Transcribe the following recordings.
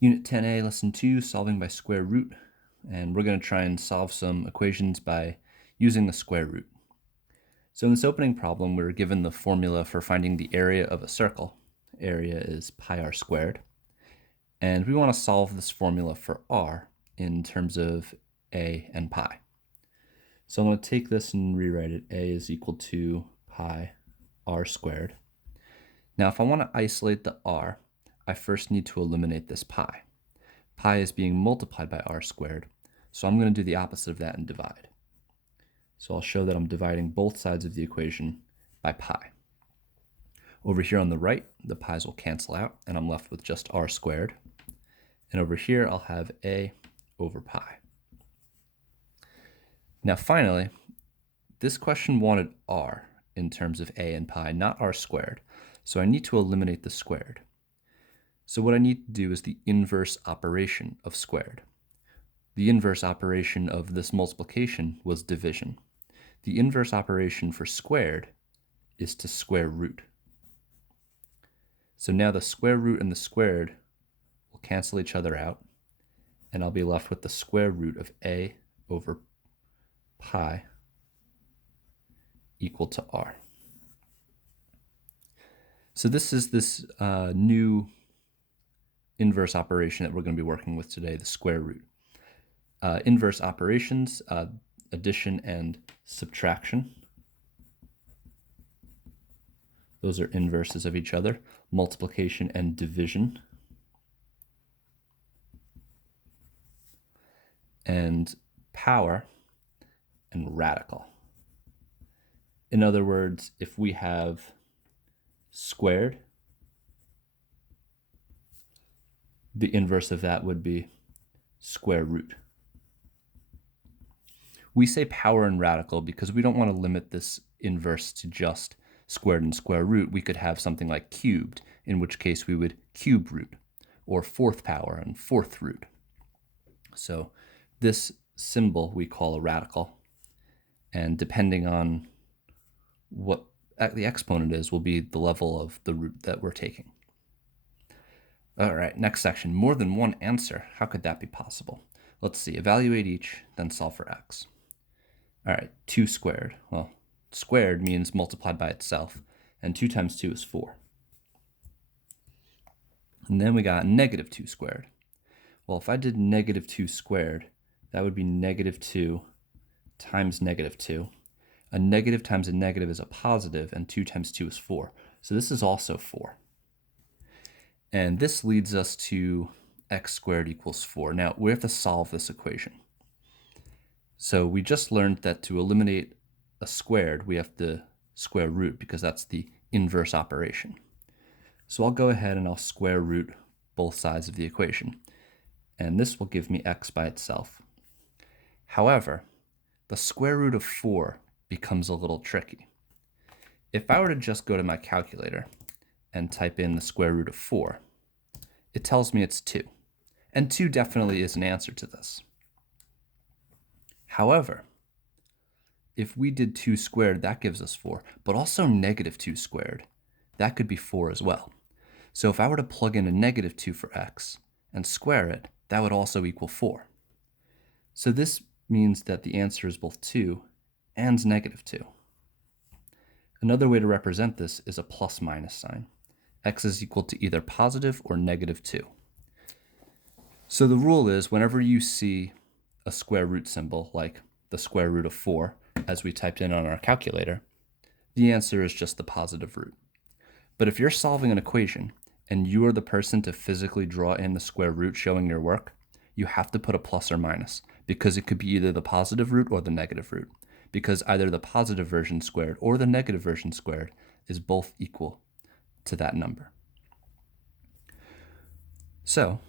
Unit 10A, Lesson 2, Solving by Square Root. And we're going to try and solve some equations by using the square root. So in this opening problem, we were given the formula for finding the area of a circle. Area is pi r squared. And we want to solve this formula for r in terms of a and pi. So I'm going to take this and rewrite it. A is equal to pi r squared. Now, if I want to isolate the r, I first need to eliminate this pi. Pi is being multiplied by r squared, so I'm going to do the opposite of that and divide. So I'll show that I'm dividing both sides of the equation by pi. Over here on the right, the pi's will cancel out, and I'm left with just r squared. And over here, I'll have a over pi. Now finally, this question wanted r in terms of a and pi, not r squared, so I need to eliminate the squared. So what I need to do is the inverse operation of squared. The inverse operation of this multiplication was division. The inverse operation for squared is to square root. So now the square root and the squared will cancel each other out, and I'll be left with the square root of a over pi equal to r. So this is this new inverse operation that we're going to be working with today, the square root. Inverse operations, addition and subtraction. Those are inverses of each other. Multiplication and division. And power and radical. In other words, if we have squared, the inverse of that would be square root. We say power and radical because we don't want to limit this inverse to just squared and square root. We could have something like cubed, in which case we would cube root, or fourth power and fourth root. So this symbol we call a radical, and depending on what the exponent is will be the level of the root that we're taking. All right, next section, more than one answer. How could that be possible? Let's see, evaluate each, then solve for x. All right, 2 squared. Well, squared means multiplied by itself, and 2 times 2 is 4. And then we got negative 2 squared. Well, if I did negative 2 squared, that would be negative 2 times negative 2. A negative times a negative is a positive, and 2 times 2 is 4. So this is also 4. And this leads us to x squared equals 4. Now, we have to solve this equation. So we just learned that to eliminate a squared, we have to square root because that's the inverse operation. So I'll go ahead and I'll square root both sides of the equation. And this will give me x by itself. However, the square root of 4 becomes a little tricky. If I were to just go to my calculator and type in the square root of 4, it tells me it's 2. And 2 definitely is an answer to this. However, if we did 2 squared, that gives us 4, but also negative 2 squared, that could be 4 as well. So if I were to plug in a negative 2 for x and square it, that would also equal 4. So this means that the answer is both 2 and negative 2. Another way to represent this is a plus minus sign. X is equal to either positive or negative 2. So the rule is whenever you see a square root symbol, like the square root of 4, as we typed in on our calculator, the answer is just the positive root. But if you're solving an equation and you are the person to physically draw in the square root showing your work, you have to put a plus or minus because it could be either the positive root or the negative root, because either the positive version squared or the negative version squared is both equal to that number. So,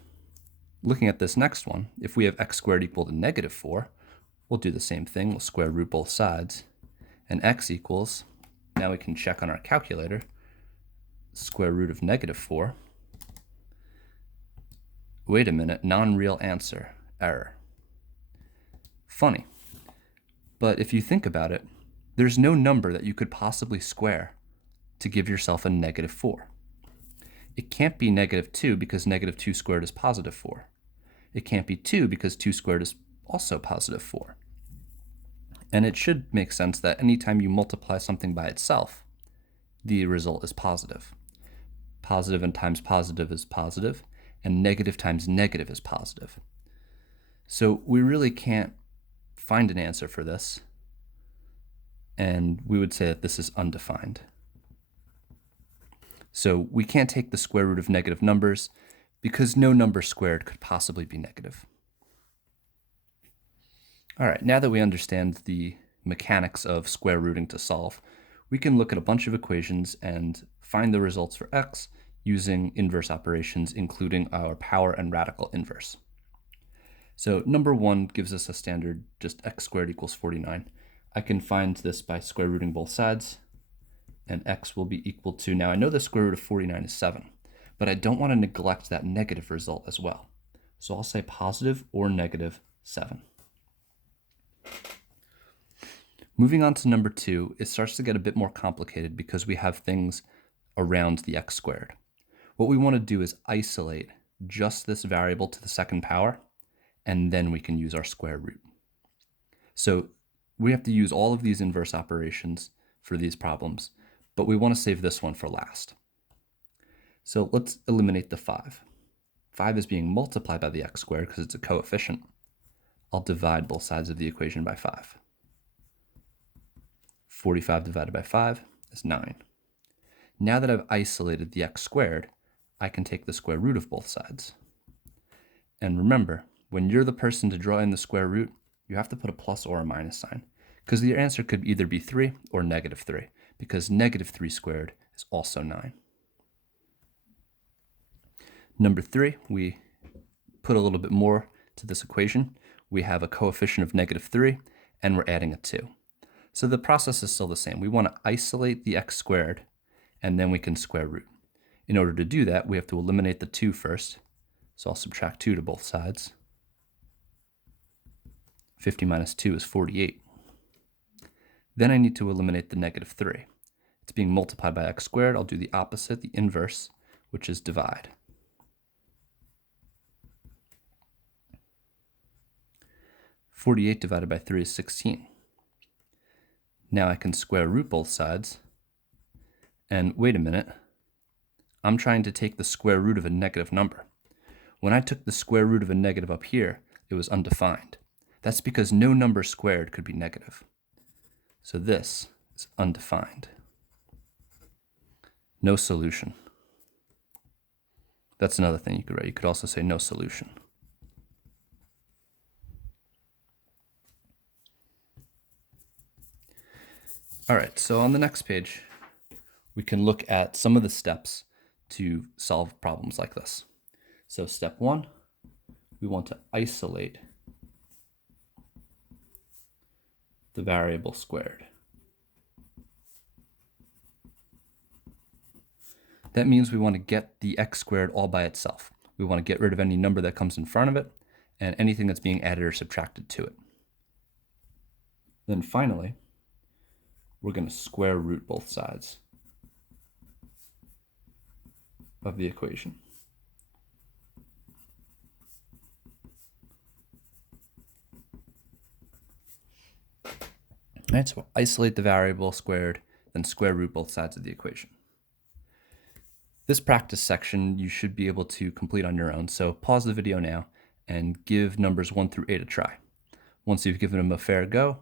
looking at this next one, if we have x squared equal to negative 4, we'll do the same thing. We'll square root both sides. And x equals, now we can check on our calculator, square root of negative 4. Wait a minute, non-real answer, error. Funny. But if you think about it, there's no number that you could possibly square to give yourself a negative 4. It can't be negative 2 because negative 2 squared is positive 4. It can't be 2 because 2 squared is also positive 4. And it should make sense that anytime you multiply something by itself, the result is positive. Positive and times positive is positive, and negative times negative is positive. So we really can't find an answer for this, and we would say that this is undefined. So we can't take the square root of negative numbers because no number squared could possibly be negative. All right, now that we understand the mechanics of square rooting to solve, we can look at a bunch of equations and find the results for x using inverse operations, including our power and radical inverse. So number 1 gives us a standard, just x squared equals 49. I can find this by square rooting both sides, and x will be equal to, now I know the square root of 49 is 7, but I don't want to neglect that negative result as well. So I'll say positive or negative 7. Moving on to number 2, it starts to get a bit more complicated because we have things around the x squared. What we want to do is isolate just this variable to the second power, and then we can use our square root. So we have to use all of these inverse operations for these problems, but we want to save this one for last. So let's eliminate the 5. 5 is being multiplied by the x squared because it's a coefficient. I'll divide both sides of the equation by 5. 45 divided by 5 is 9. Now that I've isolated the x squared, I can take the square root of both sides. And remember, when you're the person to draw in the square root, you have to put a plus or a minus sign, because your answer could either be 3 or negative 3, because negative 3 squared is also 9. Number 3, we put a little bit more to this equation. We have a coefficient of negative 3, and we're adding a 2. So the process is still the same. We want to isolate the x squared, and then we can square root. In order to do that, we have to eliminate the 2 first. So I'll subtract 2 to both sides. 50 minus 2 is 48. Then I need to eliminate the negative 3. It's being multiplied by x squared. I'll do the opposite, the inverse, which is divide. 48 divided by 3 is 16. Now I can square root both sides. And wait a minute, I'm trying to take the square root of a negative number. When I took the square root of a negative up here, it was undefined. That's because no number squared could be negative. So this is undefined. No solution. That's another thing you could write. You could also say no solution. All right, so on the next page, we can look at some of the steps to solve problems like this. So step 1, we want to isolate the variable squared. That means we want to get the x squared all by itself. We want to get rid of any number that comes in front of it and anything that's being added or subtracted to it. Then finally, we're going to square root both sides of the equation. All right, so we'll isolate the variable squared, then square root both sides of the equation. This practice section you should be able to complete on your own, so pause the video now and give numbers 1 through 8 a try. Once you've given them a fair go,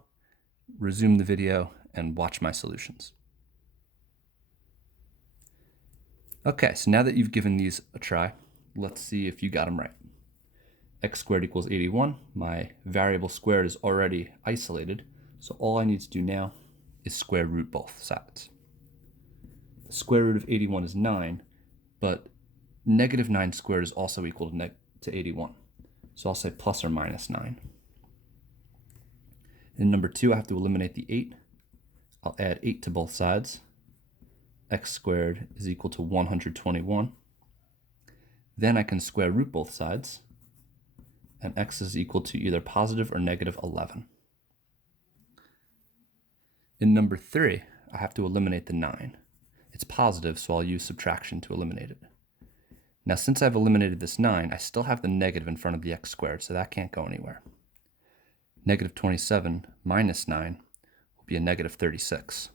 resume the video and watch my solutions. Okay, so now that you've given these a try, let's see if you got them right. X squared equals 81. My variable squared is already isolated, so all I need to do now is square root both sides. The square root of 81 is 9, but negative 9 squared is also equal to 81. So I'll say plus or minus 9. In number 2, I have to eliminate the 8. I'll add 8 to both sides. X squared is equal to 121. Then I can square root both sides, and x is equal to either positive or negative 11. In number 3, I have to eliminate the 9. It's positive, so I'll use subtraction to eliminate it. Now, since I've eliminated this 9, I still have the negative in front of the x squared, so that can't go anywhere. Negative 27 minus 9 will be a negative 36.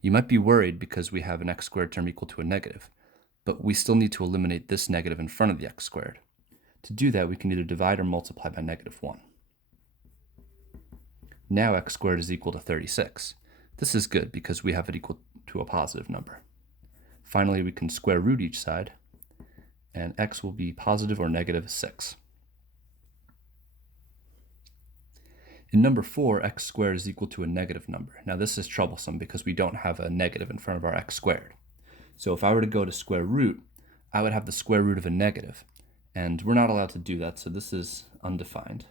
You might be worried because we have an x squared term equal to a negative, but we still need to eliminate this negative in front of the x squared. To do that, we can either divide or multiply by negative 1. Now x squared is equal to 36. This is good because we have it equal to a positive number. Finally, we can square root each side, and x will be positive or negative 6. In number 4, x squared is equal to a negative number. Now this is troublesome because we don't have a negative in front of our x squared. So if I were to go to square root, I would have the square root of a negative. And we're not allowed to do that, so this is undefined.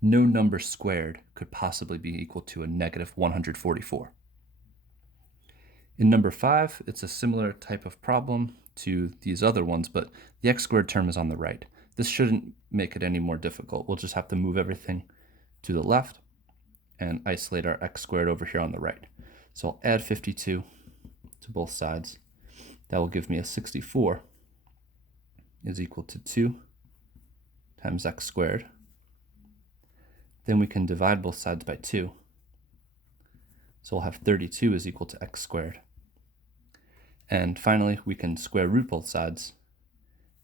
No number squared could possibly be equal to a negative 144. In number 5, it's a similar type of problem to these other ones, but the x squared term is on the right. This shouldn't make it any more difficult. We'll just have to move everything to the left and isolate our x squared over here on the right. So I'll add 52 to both sides. That will give me a 64 is equal to 2 times x squared. Then we can divide both sides by 2. So we'll have 32 is equal to x squared. And finally, we can square root both sides.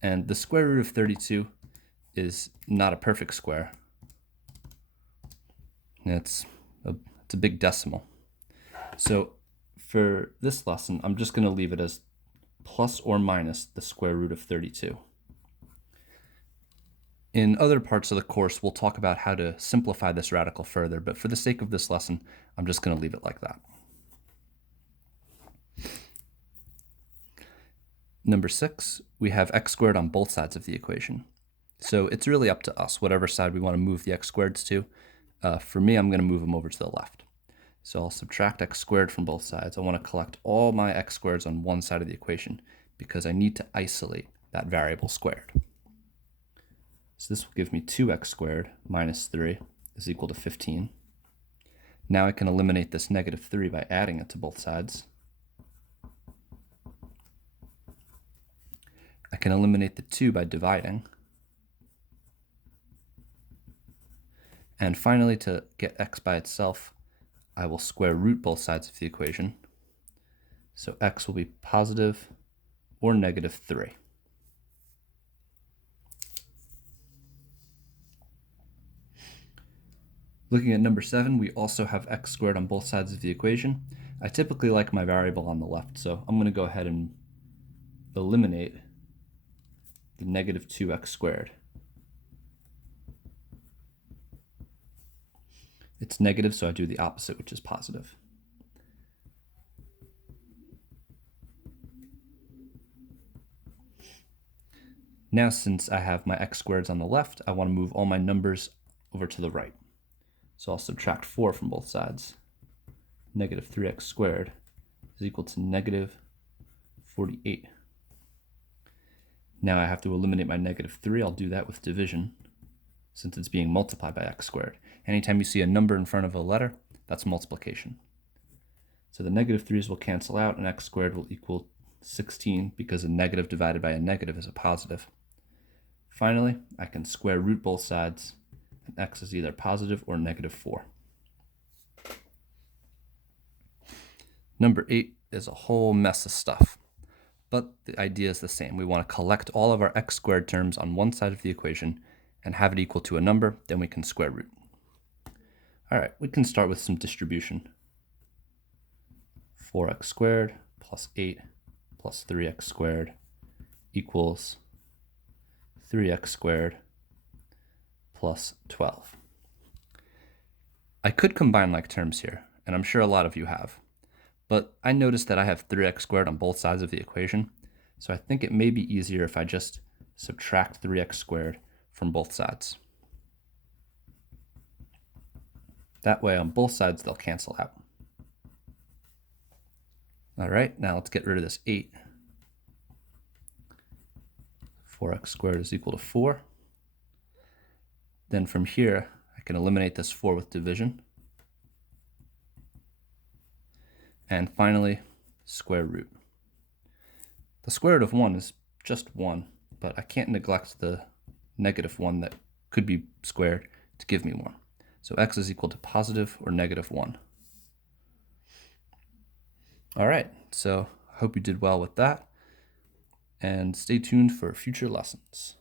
And the square root of 32 is not a perfect square. It's a big decimal. So for this lesson, I'm just going to leave it as plus or minus the square root of 32. In other parts of the course, we'll talk about how to simplify this radical further, but for the sake of this lesson, I'm just going to leave it like that. Number 6, we have x squared on both sides of the equation. So it's really up to us, whatever side we want to move the x squareds to. For me, I'm going to move them over to the left. So I'll subtract x squared from both sides. I want to collect all my x squareds on one side of the equation because I need to isolate that variable squared. So this will give me 2x squared minus 3 is equal to 15. Now I can eliminate this negative 3 by adding it to both sides. I can eliminate the 2 by dividing. And finally, to get x by itself, I will square root both sides of the equation. So x will be positive or negative 3. Looking at number 7, we also have x squared on both sides of the equation. I typically like my variable on the left, so I'm going to go ahead and eliminate the negative 2x squared. It's negative, so I do the opposite, which is positive. Now, since I have my x squareds on the left, I want to move all my numbers over to the right. So I'll subtract 4 from both sides. Negative 3x squared is equal to negative 48. Now I have to eliminate my negative 3. I'll do that with division, since it's being multiplied by x squared. Anytime you see a number in front of a letter, that's multiplication. So the negative 3's will cancel out, and x squared will equal 16 because a negative divided by a negative is a positive. Finally, I can square root both sides, and x is either positive or negative 4. Number 8 is a whole mess of stuff, but the idea is the same. We want to collect all of our x squared terms on one side of the equation and have it equal to a number, then we can square root. All right, we can start with some distribution. 4x squared plus 8 plus 3x squared equals 3x squared plus 12. I could combine like terms here, and I'm sure a lot of you have, but I noticed that I have 3x squared on both sides of the equation, so I think it may be easier if I just subtract 3x squared from both sides. That way on both sides they'll cancel out. All right, now let's get rid of this 8. 4x squared is equal to 4. Then from here, I can eliminate this 4 with division. And finally, square root. The square root of 1 is just 1, but I can't neglect the negative 1 that could be squared to give me 1. So x is equal to positive or negative 1. All right, so I hope you did well with that, and stay tuned for future lessons.